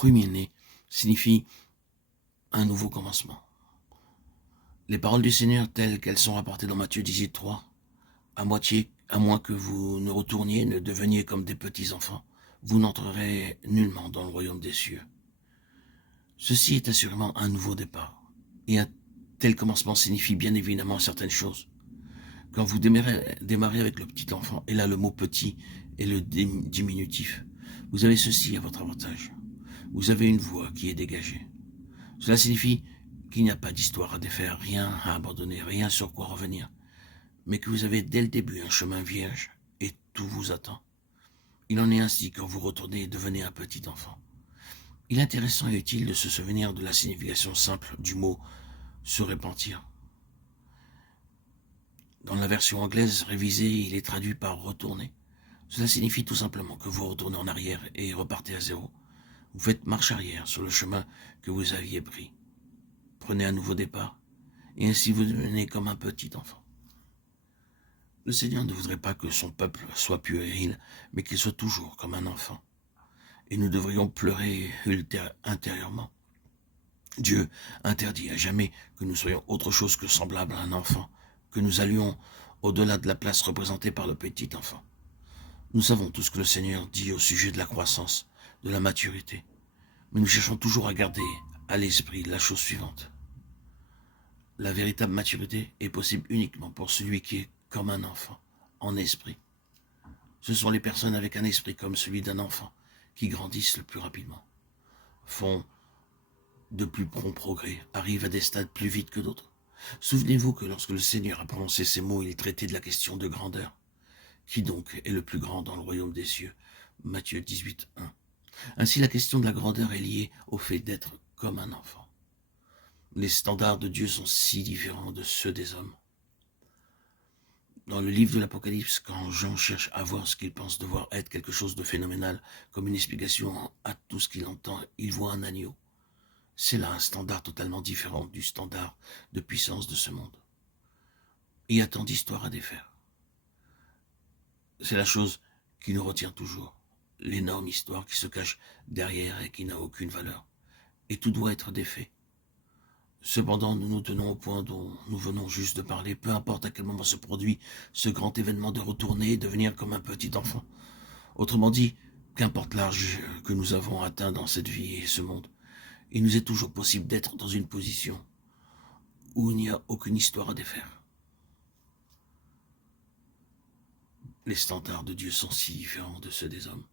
premier-né signifie un nouveau commencement. Les paroles du Seigneur telles qu'elles sont rapportées dans Matthieu 18:3, à moins que vous ne retourniez, ne deveniez comme des petits enfants, vous n'entrerez nullement dans le royaume des cieux. Ceci est assurément un nouveau départ, et un tel commencement signifie bien évidemment certaines choses. Quand vous démarrez avec le petit enfant, et là le mot petit est le diminutif, vous avez ceci à votre avantage. Vous avez une voix qui est dégagée. Cela signifie qu'il n'y a pas d'histoire à défaire, rien à abandonner, rien sur quoi revenir, mais que vous avez dès le début un chemin vierge et tout vous attend. Il en est ainsi quand vous retournez et devenez un petit enfant. Il est intéressant et utile de se souvenir de la signification simple du mot « se repentir ». Dans la version anglaise révisée, il est traduit par « retourner ». Cela signifie tout simplement que vous retournez en arrière et repartez à zéro. Vous faites marche arrière sur le chemin que vous aviez pris. Prenez un nouveau départ, et ainsi vous devenez comme un petit enfant. Le Seigneur ne voudrait pas que son peuple soit puéril, mais qu'il soit toujours comme un enfant. Et nous devrions pleurer intérieurement. Dieu interdit à jamais que nous soyons autre chose que semblables à un enfant, que nous allions au-delà de la place représentée par le petit enfant. Nous savons tout ce que le Seigneur dit au sujet de la croissance, de la maturité, mais nous cherchons toujours à garder à l'esprit la chose suivante. La véritable maturité est possible uniquement pour celui qui est comme un enfant, en esprit. Ce sont les personnes avec un esprit comme celui d'un enfant qui grandissent le plus rapidement, font de plus prompts progrès, arrivent à des stades plus vite que d'autres. Souvenez-vous que lorsque le Seigneur a prononcé ces mots, il traitait de la question de grandeur. Qui donc est le plus grand dans le royaume des cieux? Matthieu 18:1. Ainsi, la question de la grandeur est liée au fait d'être comme un enfant. Les standards de Dieu sont si différents de ceux des hommes. Dans le livre de l'Apocalypse, quand Jean cherche à voir ce qu'il pense devoir être quelque chose de phénoménal, comme une explication à tout ce qu'il entend, il voit un agneau. C'est là un standard totalement différent du standard de puissance de ce monde. Il y a tant d'histoires à défaire. C'est la chose qui nous retient toujours, l'énorme histoire qui se cache derrière et qui n'a aucune valeur. Et tout doit être défait. Cependant, nous nous tenons au point dont nous venons juste de parler, peu importe à quel moment se produit ce grand événement de retourner et devenir comme un petit enfant. Autrement dit, qu'importe l'âge que nous avons atteint dans cette vie et ce monde, il nous est toujours possible d'être dans une position où il n'y a aucune histoire à défaire. Les standards de Dieu sont si différents de ceux des hommes.